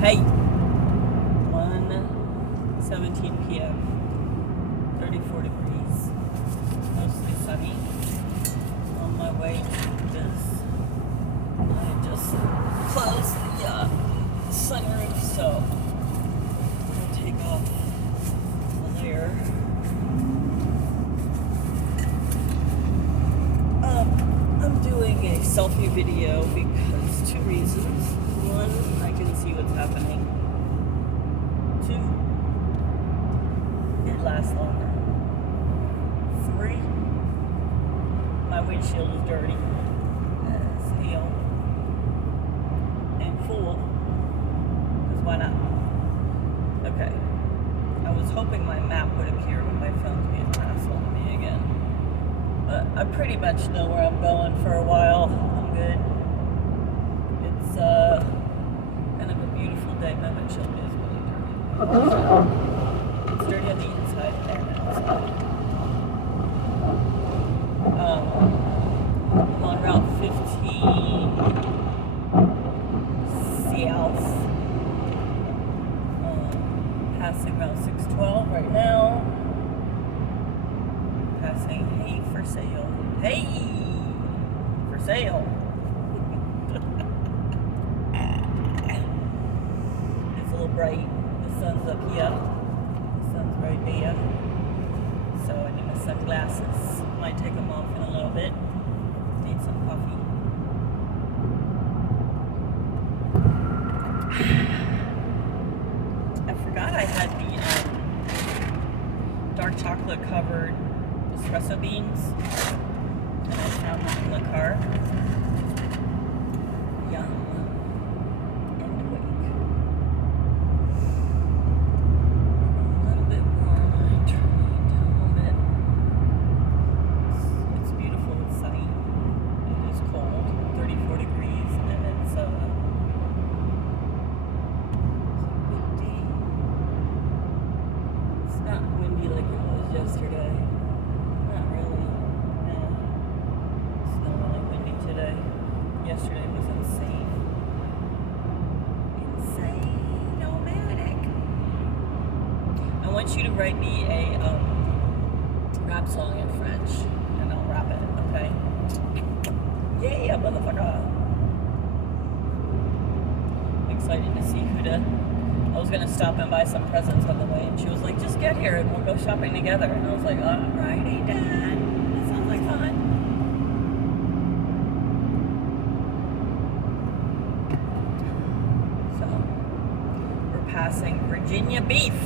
Hey, 1:17 p.m. 34 degrees, mostly sunny. On my way to this, I just closed the sunroof, so I'll take off the layer. I'm doing a selfie video because two reasons. One, I can see what's happening. Two, it lasts longer. Three, my windshield is dirty as hell. And four, because why not? Okay. I was hoping my map would appear, but my phone's being an asshole to me again. But I pretty much know where I'm going for a while. I'm good. It's kind of a beautiful day. My windshield is really dirty. It's dirty on the inside and outside. I'm on Route 15 south. Passing Route 612 right now. Passing Hay for Sale. Hey! For sale. It's a little bright. The sun's up here. The sun's right there. So I need my sunglasses. Might take them off in a little bit. Need some coffee. I forgot I had the dark chocolate covered espresso beans, and I found them in the car. Yum. And awake. A little bit warm. I turned it down a little bit. It's beautiful. It's sunny. It is cold. 34 degrees, and it's windy. It's not windy like it was yesterday. Not really. No. It's not really windy today. Yesterday was insane. Insane-o-matic. I want you to write me a rap song in French, and I'll rap it, okay? Yeah, motherfucker. I'm excited to see Huda. I was gonna stop and buy some presents on the way, and she was like, just get here and we'll go shopping together. And I was like, alrighty, Dad. That sounds like fun. So, we're passing Virginia beef,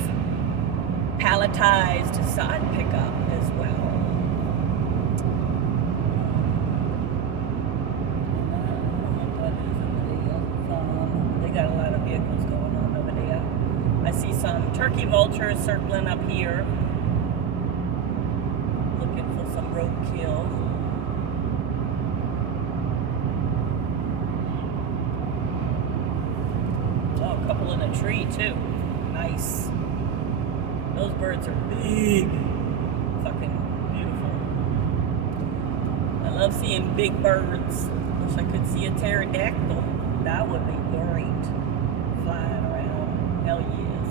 palletized sod pickup as well. They got a lot of vehicles going on over there. I see some turkey vultures circling up here, looking for some roadkill. Oh, a couple in a tree too. Nice. Those birds are big. Fucking beautiful. I love seeing big birds. Wish I could see a pterodactyl. That would be great. Flying around. Hell yes.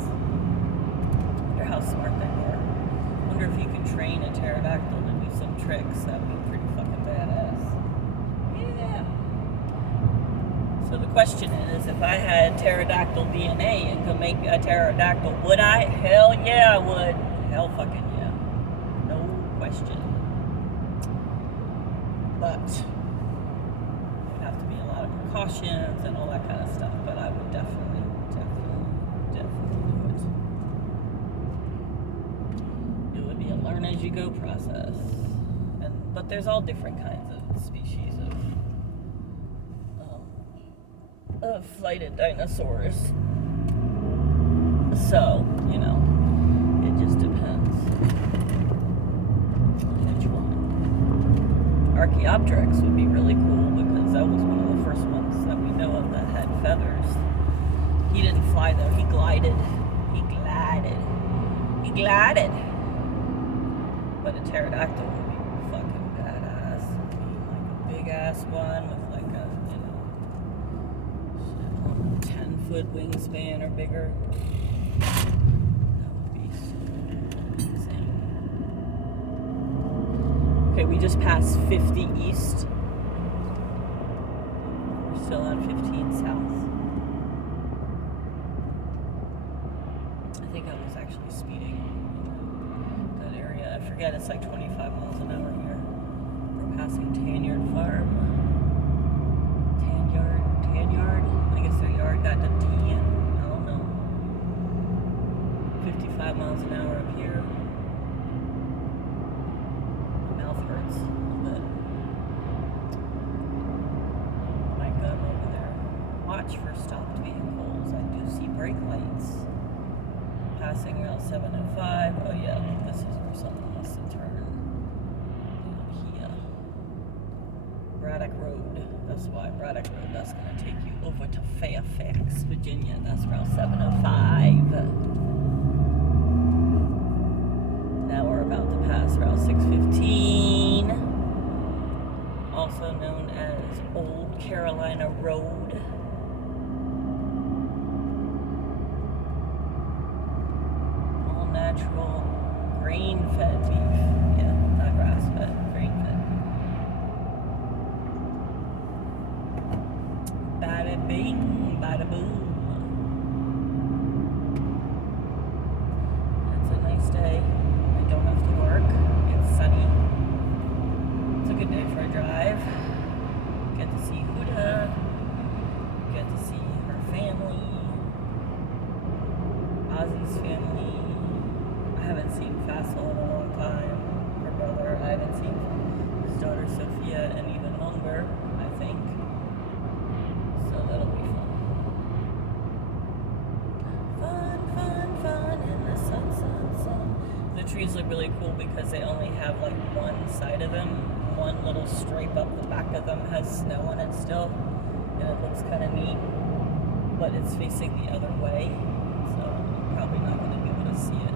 Wonder how smart they are. Wonder if you could train a pterodactyl to do some tricks. That'd be pretty fucking badass. Yeah. So the question is, if I had pterodactyl DNA and could make a pterodactyl, would I? Hell yeah, I would. Hell fucking yeah. No question. But there'd have to be a lot of precautions and all that kind of stuff. But I would definitely do it. It would be a learn as you go process. But there's all different kinds of species of flighted dinosaurs. So, you know, it just depends on which one. Archaeopteryx would be really cool because that was one of the first ones that we know of that had feathers. He didn't fly though, he glided. But a pterodactyl would be fucking badass. It'd be like a big ass one with like a, 10 6-foot wingspan or bigger. That would be so amazing. Okay, we just passed 50 east. We're still on 15 south. I think I was actually speeding in that area. I forget, it's like 25 miles an hour here. We're passing Tanyard Farm. Tanyard? I guess their yard got to T in, I don't know. 55 miles an hour up here. My mouth hurts a little bit. My gun over there. Watch for stopped vehicles. I do see brake lights. Passing Route 705. Oh yeah, this is where someone wants to turn. Down here. Braddock Road. That's why Braddock Road. That's going to take you over to Fairfax, Virginia. That's Route 705. Now we're about to pass Route 615, also known as Old Carolina Road. All natural grain-fed beef. Yeah, not grass-fed, grain-fed. Bada bing, bada boom. It's a nice day. I don't have to work. It's sunny. It's a good day for a drive. Get to see Huda. Get to see her family. Ozzy's family. I haven't seen Faisal in a long time. Her brother. I haven't seen his daughter Sophia in even longer, I think. So that'll be fun. Fun in the sun. The trees look really cool because they only have like one side of them. One little stripe up the back of them has snow on it still. And it looks kind of neat. But it's facing the other way. So I'm probably not going to be able to see it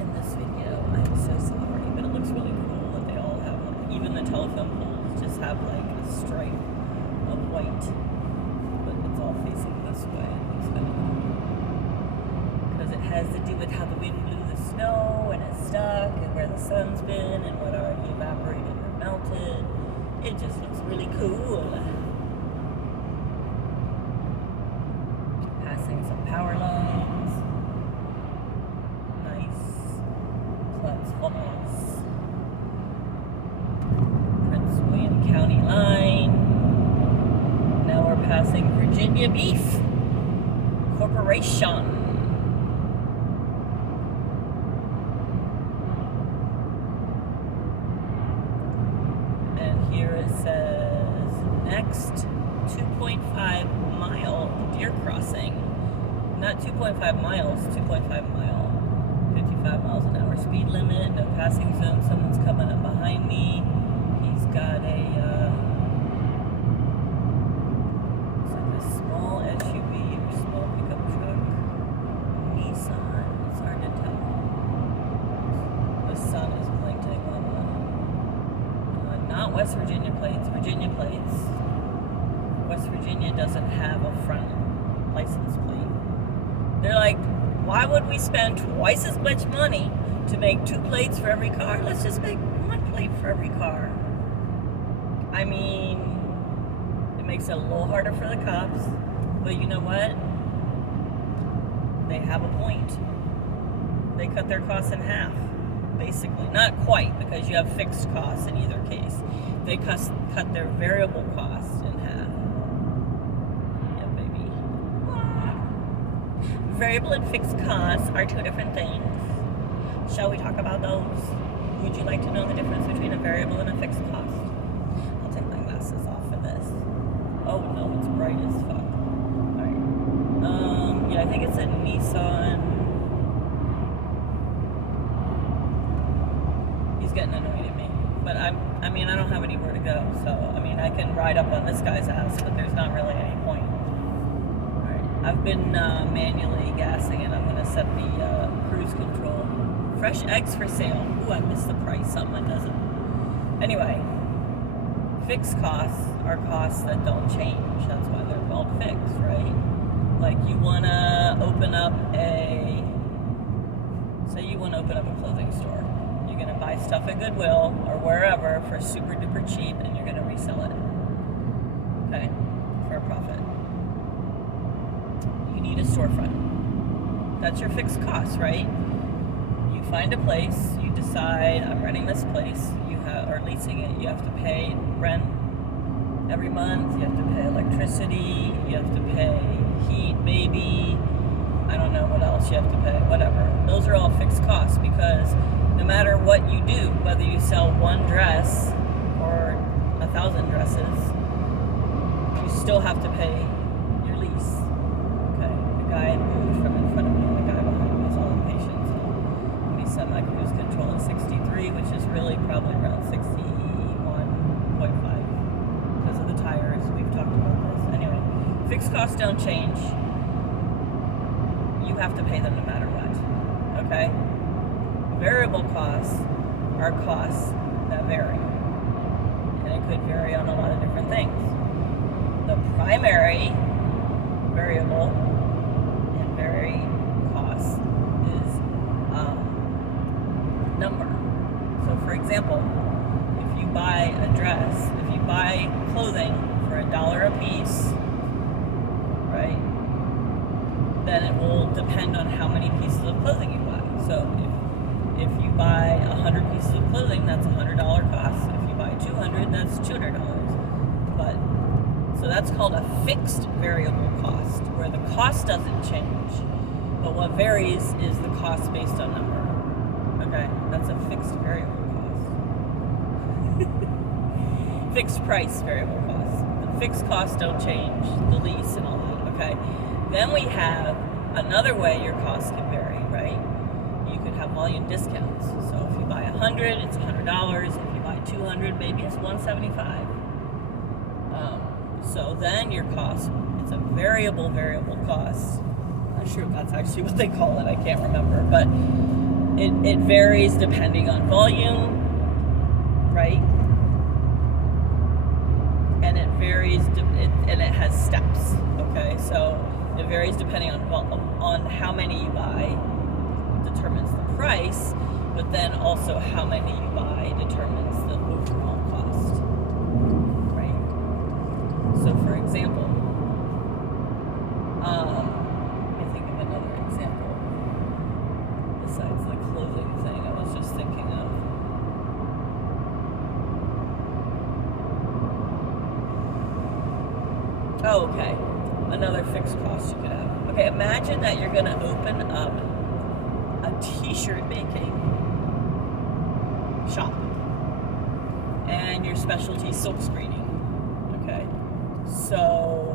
in this video. I'm so sorry. But it looks really cool that they all have, even the telephone poles just have like a stripe of white, but it's all facing this way. It's kind of cool because it has to do with how the wind blew the snow and it's stuck and where the sun's been and what already evaporated or melted. It just looks really cool. Passing some power lines. Nice. So that's Falls. Prince William County line. Now we're passing Virginia Beef Corporation. And here it says next 2.5 mile deer crossing. Not 2.5 miles, 2.5 mile. 55 miles an hour speed limit, no passing zone. Someone's coming up behind me. He's got a small SUV or small pickup truck. Nissan. It's hard to tell. The sun is blinking on not West Virginia plates. Virginia plates. West Virginia doesn't have a front license plate. They're like, why would we spend twice as much money to make 2 plates for every car? Let's just make 1 plate for every car. I mean, it makes it a little harder for the cops, but you know what? They have a point. They cut their costs in half, basically. Not quite, because you have fixed costs in either case. They cut their variable costs in half. Yeah, baby. Variable and fixed costs are 2 different things. Shall we talk about those? Would you like to know the difference between a variable and a fixed cost? I'll take my glasses off for this. Oh no, it's bright as fuck. Alright. Yeah, I think it's a Nissan. He's getting annoyed at me. But I mean, I don't have anywhere to go. So, I mean, I can ride up on this guy's ass, but there's not really any point. Alright. I've been manually gassing and I'm going to set the cruise control. Fresh eggs for sale. Ooh, I missed the price. Something doesn't. Anyway, fixed costs are costs that don't change. That's why they're called fixed, right? Like you want to open up say you want to open up a clothing store. You're going to buy stuff at Goodwill or wherever for super duper cheap, and you're going to resell it, okay, for a profit. You need a storefront. That's your fixed cost, right? You find a place, you decide, I'm renting this place, or leasing it, you have to pay rent every month, you have to pay electricity, you have to pay heat, maybe, I don't know what else you have to pay, whatever. Those are all fixed costs, because no matter what you do, whether you sell one dress or 1,000 dresses, you still have to pay your lease. Okay, the guy moved from in front of me, the guy behind me is all impatient, so let me set my cruise control at 63, which is really probably around 61.5 because of the tires. We've talked about this. Anyway, fixed costs don't change. You have to pay them no matter what. Okay? Variable costs are costs that vary. And it could vary on a lot of different things. The primary variable and vary cost is number. So for example, if you buy a dress, if you buy clothing for $1 a piece, right, then it will depend on how many pieces of clothing you buy. So if you buy 100 pieces of clothing, that's $100 cost. If you buy 200, that's $200. But so that's called a fixed variable cost, where the cost doesn't change, but what varies is the cost based on number. Okay, that's a fixed variable cost. Fixed price variable cost. The fixed costs don't change, the lease and all that. Okay. Then we have another way your costs can vary, right? You could have volume discounts. So if you buy 100, it's $100. If you buy 200, maybe it's $175. So then your cost, it's a variable cost. I'm not sure if that's actually what they call it. I can't remember, but it varies depending on volume, right? And it varies, and it has steps. Okay, so it varies depending on how many you buy, determines the price, but then also how many you buy determines the overall cost, right? So for example, let me think of another example besides the clothing thing I was just thinking of. Oh, okay. Another fixed cost you could have. Okay, imagine that you're going to open up a t-shirt making shop and your specialty silk screening. Okay, so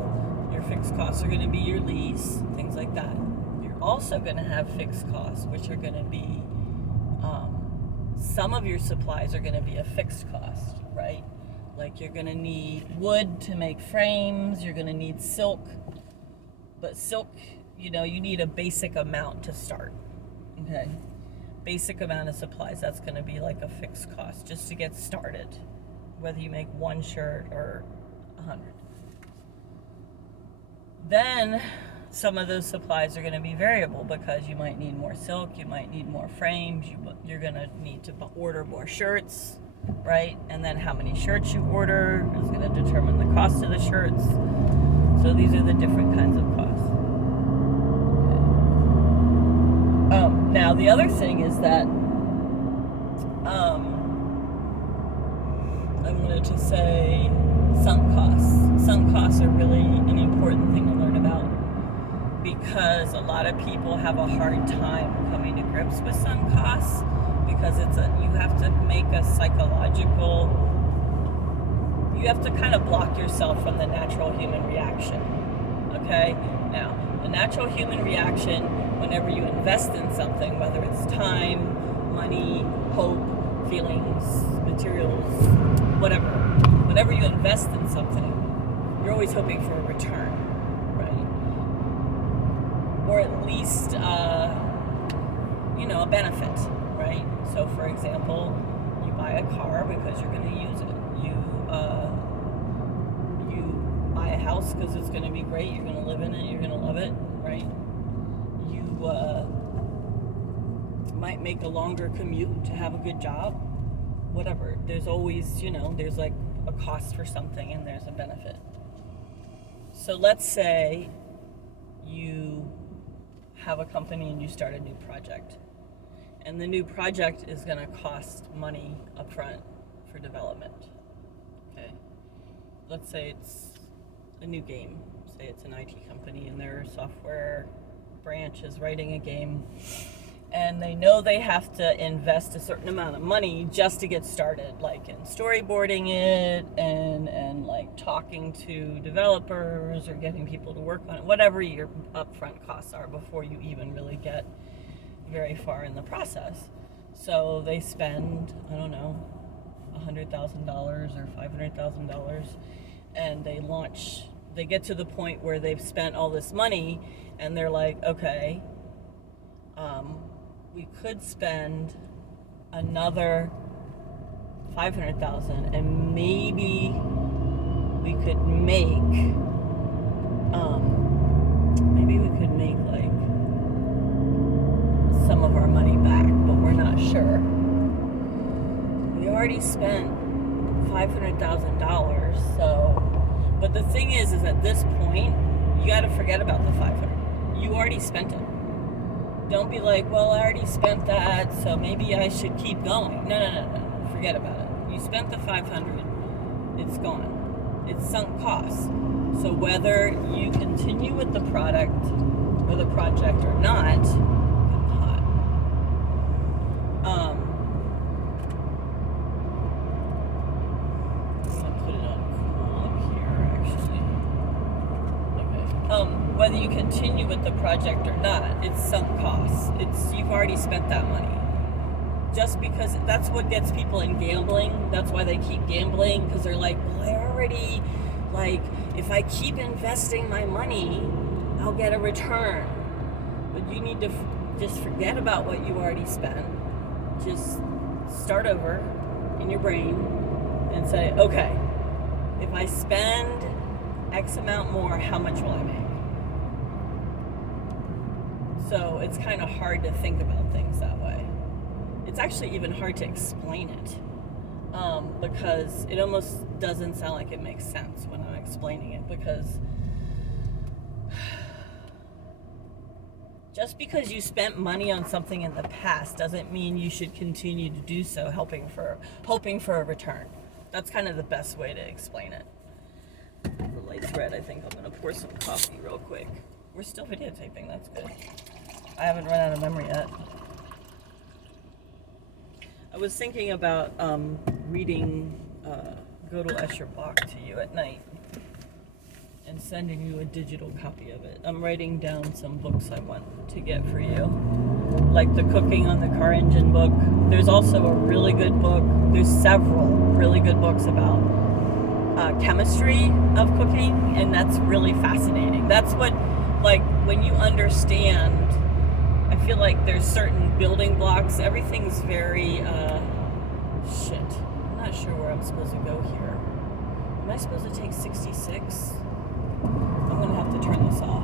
your fixed costs are going to be your lease, things like that. You're also going to have fixed costs, which are going to be some of your supplies are going to be a fixed cost, right? Like you're going to need wood to make frames, you're going to need silk. But silk, you need a basic amount to start, okay? Basic amount of supplies, that's going to be like a fixed cost just to get started, whether you make one shirt or 100. Then some of those supplies are going to be variable because you might need more silk, you might need more frames, you're going to need to order more shirts, right? And then how many shirts you order is going to determine the cost of the shirts. So these are the different kinds of costs. Okay. Now the other thing is that I wanted to say sunk costs. Sunk costs are really an important thing to learn about because a lot of people have a hard time coming to grips with sunk costs because you have to make a psychological. You have to kind of block yourself from the natural human reaction, okay? Now, the natural human reaction, whenever you invest in something, whether it's time, money, hope, feelings, materials, whatever, whenever you invest in something, you're always hoping for a return, right? Or at least, a benefit, right? So, for example, you buy a car because you're going to use it. You buy a house because it's going to be great. You're going to live in it. You're going to love it, right? You might make a longer commute to have a good job. Whatever. There's always, there's like a cost for something and there's a benefit. So let's say you have a company and you start a new project. And the new project is going to cost money up front for development. Okay. Let's say it's a new game. Say it's an IT company and their software branch is writing a game. And they know they have to invest a certain amount of money just to get started, like in storyboarding it and like talking to developers or getting people to work on it, whatever your upfront costs are before you even really get very far in the process. So they spend, I don't know, $100,000 or $500,000 and they get to the point where they've spent all this money and they're like, okay, we could spend another $500,000 and maybe we could make like some of our money back, but we're not sure. We already spent $500,000, but the thing is at this point you got to forget about the $500,000. You already spent it. Don't be like, well, I already spent that, so maybe I should keep going. No. Forget about it. You spent the $500,000. It's gone. It's sunk costs. So whether you continue with the product or the project or not, I'm gonna put it on cool up here, actually. Okay. Whether you continue with the project or not, it's sunk costs. You've already spent that money. Just because that's what gets people in gambling. That's why they keep gambling, because they're like, well, I already, like, if I keep investing my money, I'll get a return. But you need to just forget about what you already spent. Just start over in your brain and say, okay, if I spend X amount more, how much will I make? So it's kind of hard to think about things that way. It's actually even hard to explain it because it almost doesn't sound like it makes sense when I'm explaining it, because just because you spent money on something in the past doesn't mean you should continue to do so hoping for a return. That's kind of the best way to explain it. The light's red. I think I'm going to pour some coffee real quick. We're still videotaping. That's good. I haven't run out of memory yet. I was thinking about reading Gödel Escher Bach to you at night and sending you a digital copy of it. I'm writing down some books I want to get for you, like the Cooking on the Car Engine book. There's also a really good book. There's several really good books about chemistry of cooking, and that's really fascinating. That's what, like, when you understand, I feel like there's certain building blocks. Everything's very, I'm not sure where I'm supposed to go here. Am I supposed to take 66? I'm going to have to turn this off.